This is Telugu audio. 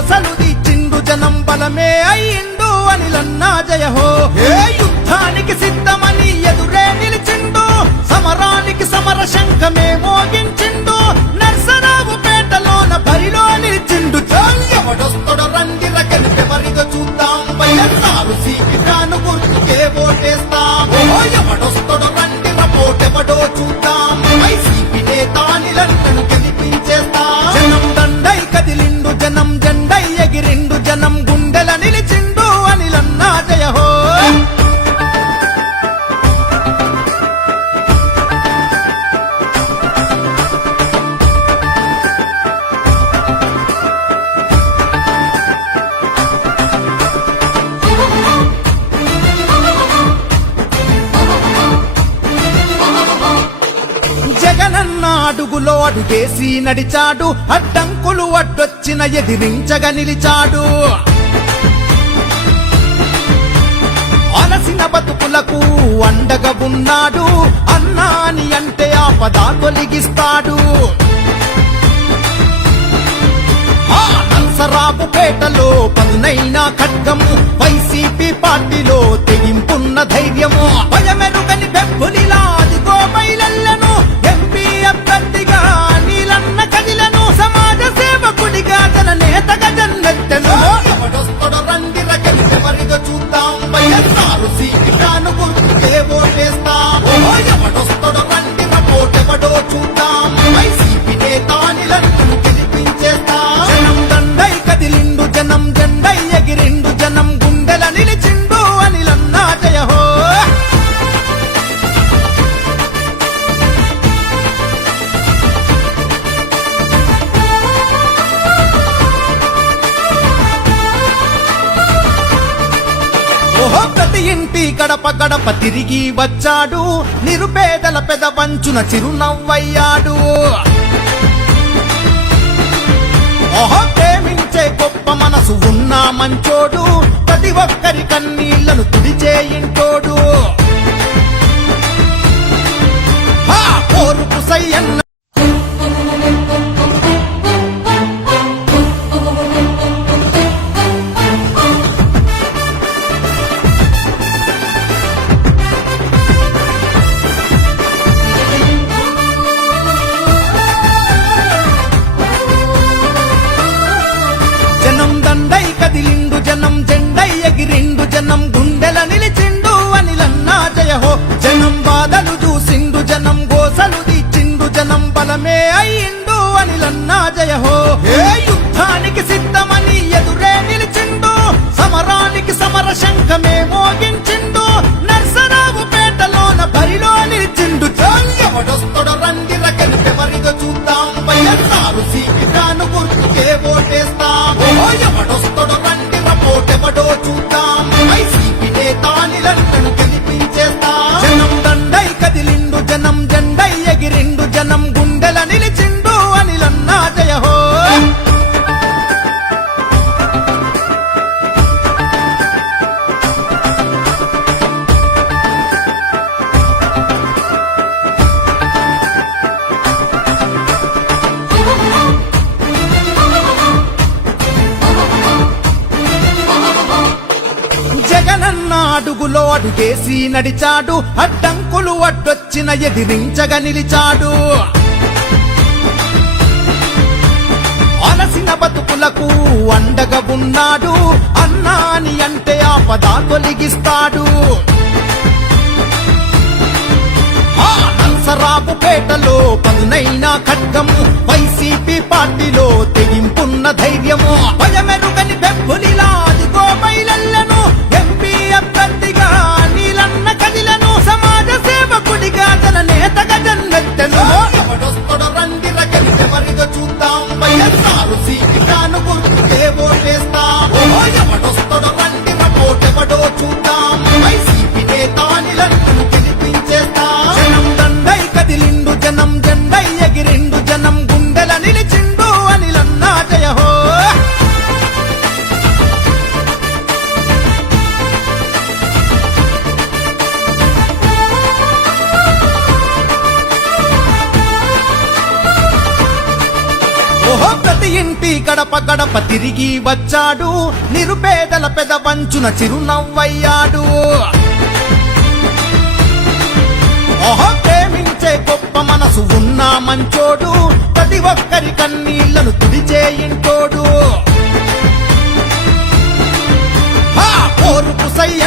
గోసలు తీర్చిండు జనం బలమే అయ్యిండు అనిలన్నా జయ హో. ఏ యుద్ధానికి సిద్ధమని ఎదురే నిలిచిండు, సమరానికి సమర శంఖమే మోగించిండు, నర్సరావు పేటలోన బరిలో నిలిచిండు. ఎవడొస్తడో రండి రగెవరిగా చూద్దాం, వైఎస్ఆర్ సీపీగాను గుర్తుకే ఓటేస్తాం. ఎవడొస్తడో రండి పోటెవడో చూద్దాం, వైసీపీ నేతానిలంటను గెలిపించేస్తాం. జనం దండై కదిలిండు, జనం జెండై ఎగిరిండు, జనం గుండెల నిలిచిండు అనిలన్నా జయ హో. జగనన్న అడుగులో అడుగేసి నడిచాడు, అడ్డంకులు అడ్డొచ్చిన ఎదిరించగా నిలిచాడు. అలసిన బతుకులకు అండగా ఉన్నాడు, అన్నా అని అంటే ఆపద తొలగిస్తాడు. నల్సరాపు పేటలో పదునైన ఖడ్గము, వైసీపీ పార్టీలో తెగింపున్న ధైర్యము, భయమెరుగని బెబ్బులిలా అదిగో బయలెల్లను, ఎంపీ అభ్యర్థిగా నీలన్న కదిలను, సమాజ సేవకుడిగా జన నేతగా జన్నెత్తెను. ఎవడొస్తడో రండి రగెవరిగా చూద్దాం, వైఎస్ఆర్ సీపీగాను గుర్తుకే ఓటేస్తాం. ఎవడొస్తడో రండి పోటెవడో చూద్దాం, వైసీపీ నేతానిలంటను గెలిపించేస్తాం. జనం దండై కదిలిండు, జనం జెండై ఎగిరిండు, జనం గుండెల నిలిచిండు అనిలన్నా జయ హో. ఓహో ప్రతి ఇంటి గడప గడప తిరిగి వచ్చాడు, నిరుపేదల పెదవంచున చిరునవ్వయ్యాడు. ఓహో ప్రేమించే గొప్ప మనసు ఉన్న మంచోడు, ప్రతి ఒక్కరి కన్నీళ్లను తుడిచే ఇంటోడు. పోరుకు సయ్యన్న జనం దండై కదిలిండు, జనం జెండై ఎగిరిండు, జనం గుండెల నిలిచిండు అనిలన్నా జయ హో. జనం బాధలు చూసిండు, జనం గోసలు తీర్చిండు, జనం బలమే అయ్యిండు అనిలన్నా జయ హో. ఏ యుద్ధానికి సిద్ధమని ఎదురే నిలిచిండు, సమరానికి సమర శంఖమే మోగించిండు, నర్సరావు పేటలోన బరిలో నిలిచిండు. ఎవడొస్తడో రండి రగెవరిగా చూద్దాం, వైఎస్ఆర్ సీపీగాను గుర్తుకే ఓటేస్తాం. ఎవడొస్తడో రండి పోటెవడో చూద్దాం, వైసీపీ నేతానిలంటను గెలిపించేస్తాం. జనం దండై కదిలిండు, జనం జెండై ఎగిరిండు, జనం గుండెల నిలిచిండు అనిలన్నా జయ హో. జగనన్న అడుగులో అడుగేసి నడిచాడు, అడ్డంకులు అడ్డొచ్చిన ఎదిరించగా నిలిచాడు. అలసిన బతుకులకు అండగా ఉన్నాడు, అన్నా అని అంటే ఆపద తొలగిస్తాడు. నల్సరాపు పేటలో పదునైన ఖడ్గము, వైసీపీ పార్టీలో తెగింపున్న ధైర్యము, భయమెరుగని బెబ్బులిలా అదిగో బయలెల్లను, ఎంపీ అభ్యర్థిగా నీలన్న కదిలను, సమాజ సేవకుడిగా జన నేతగా జన్నెత్తెను. ఎవడొస్తడో రండి రగెవరిగా చూద్దాం, వైఎస్ఆర్ సీపీగాను గుర్తుకే ఓటేస్తాం. ఎవడొస్తడో రండి పోటెవడో చూద్దాం, వైసీపీ నేతానిలంటను గెలిపించేస్తాం. జనం దండై కదిలిండు, జనం జెండై ఎగిరిండు, జనం గుండెల నిలిచిండు అనిలన్నా జయ హో. ఓహో ప్రతి ఇంటి గడప గడప తిరిగి వచ్చాడు నిరుపేదల పెదవంచున చిరునవ్వయ్యాడు ప్రేమించే గొప్ప మనసు ఉన్న మంచోడు ప్రతి ఒక్కరి కన్నీళ్లను తుడిచే ఇంటోడు పోరుకు సయ్యన్న